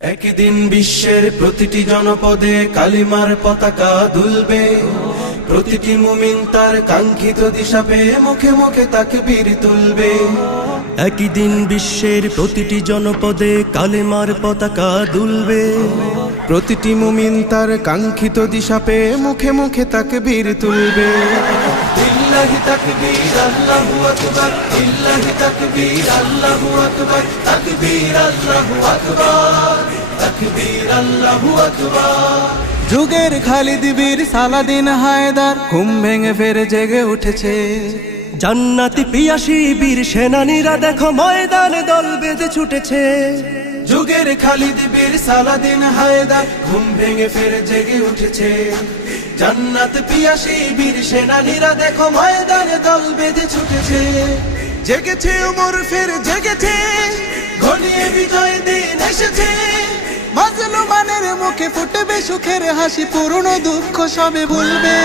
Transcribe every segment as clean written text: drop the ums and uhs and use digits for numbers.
একদিন বিশ্বের প্রতিটি জনপদে কালিমার পতাকা দুলবে, প্রতিটি মুমিন তার কাঙ্ক্ষিত দিশা পেয়ে মুখে মুখে তাকবীর তুলবে। একদিন বিশ্বের প্রতিটি জনপদে কালেমার পতাকা দুলবে, প্রতিটি মুমিন তার কাঙ্ক্ষিত দিশা পেয়ে মুখে মুখে তাকবীর তুলবে। লিল্লাহি তাকবীর আল্লাহু আকবার, লিল্লাহি তাকবীর আল্লাহু আকবার, তাকবীর আল্লাহু আকবার, তাকবীর আল্লাহু আকবার। যুগের খালিদ বীর সালাদিন হায়দার ঘুম ভেঙে ফেরে জেগে উঠেছে। জান্নাতি পিয়াসী বীর সেনানীরা দেখো ময়দানে দল বেঁধে ছুটেছে। যুগের খালিদ বীর সালাদিন হায়দার ঘুম ভেঙে ফেরে জেগে উঠেছে। জান্নাত পিয়াসী বীর সেনানীরা দেখো ময়দানে দল বেঁধে ছুটেছে। জেগেছে ওমর ফের জেগেছে, ঘনিয়ে বিজয় দিন এসেছে। মাজলুমানের মুখে ফুটবে সুখের হাসি, পুরনো দুঃখ সবে ভুলবে।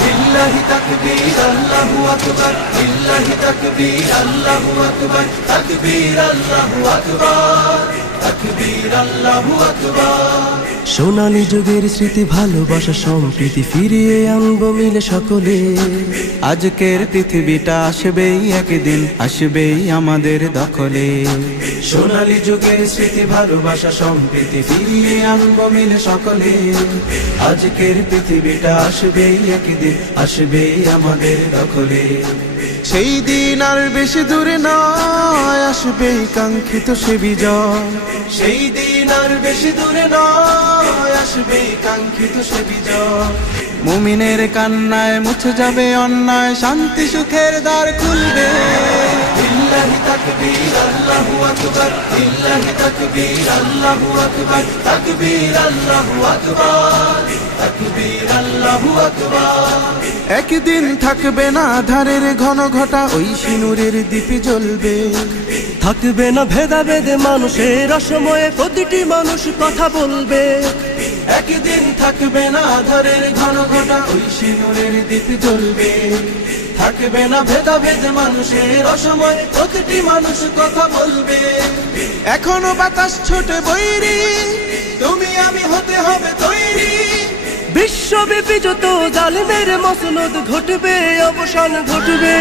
লিল্লাহি তাকবীর আল্লাহু আকবার, লিল্লাহি তাকবীর আল্লাহু আকবার, তাকবীর আল্লাহু আকবার, তাকবীর আল্লাহু আকবার। সোনালী যুগের স্মৃতি ভালোবাসা সম্প্রীতি ফিরিয়ে আনবো মিলে সকলে। আজকের পৃথিবীটা আসবেই একদিন, আসবেই আমাদের দখলে। সোনালী যুগের স্মৃতি ভালোবাসা সম্প্রীতি ফিরিয়ে আনবো মিলে সকলে। আজকের পৃথিবীটা আসবেই একদিন, আসবেই আমাদের দখলে। সেই দিন আর বেশি দূরে নয়, আসবেই কাঙ্ক্ষিত সে বিজয়। সেই দিন আর বেশি দূরে নয়, আসবেই কাঙ্ক্ষিত সে বিজয়। মুমিনের কান্নায় মুছে যাবে অন্যায়, শান্তি সুখের দ্বার খুলবে। লিল্লাহি তাকবীর আল্লাহু আকবার, লিল্লাহি তাকবীর আল্লাহু আকবার, তাকবীর আল্লাহু আকবার, তাকবীর আল্লাহু আকবার। একদিন থাকবে না আধারের ঘন ঘটা, ওই সিনুরের দীপে জ্বলবে। থাকবে না ভেদাভেদে মানুষের অসময়ে, প্রতিটি মানুষ কথা বলবে। একদিন থাকবে না আধারের ঘন ঘটা, ওই সিনুরের দীপে জ্বলবে। থাকবে না ভেদাভেদ মানুষের অসময়, প্রতিটি মানুষ কথা বলবে। এখনো বাতাস ছোটে বৈরী, তুমি আমি হতে হবে তৈরি। বিশ্বব্যাপী যত জালিমের মসনদ ঘটবে, অবসান ঘটবে।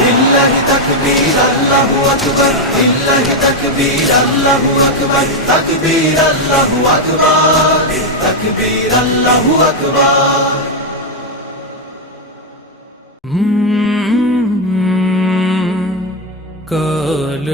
লিল্লাহি তাকবীর আল্লাহু আকবার, লিল্লাহি তাকবীর আল্লাহু আকবার, তাকবীর আল্লাহু আকবার, তাকবীর আল্লাহু আকবার। কাল